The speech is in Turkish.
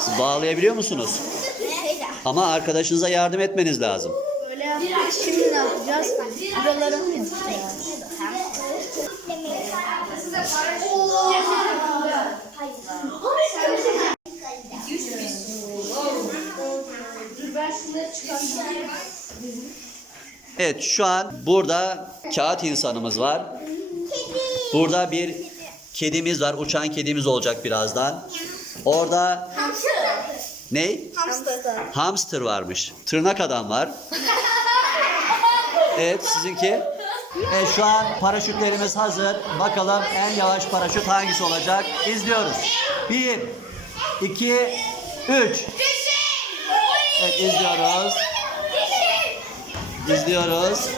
Siz bağlayabiliyor musunuz? Ama arkadaşınıza yardım etmeniz lazım. Şimdi ne yapacağız? Buraları mı yapacağız? Evet şu an burada kağıt insanımız var. Burada bir kedimiz var. Uçan kedimiz olacak birazdan. Orada ne? Hamster. Hamster varmış. Tırnak adam var. Evet sizinki. Evet şu an paraşütlerimiz hazır. Bakalım en yavaş paraşüt hangisi olacak? İzliyoruz. Bir, iki, üç. Evet izliyoruz. İzliyoruz.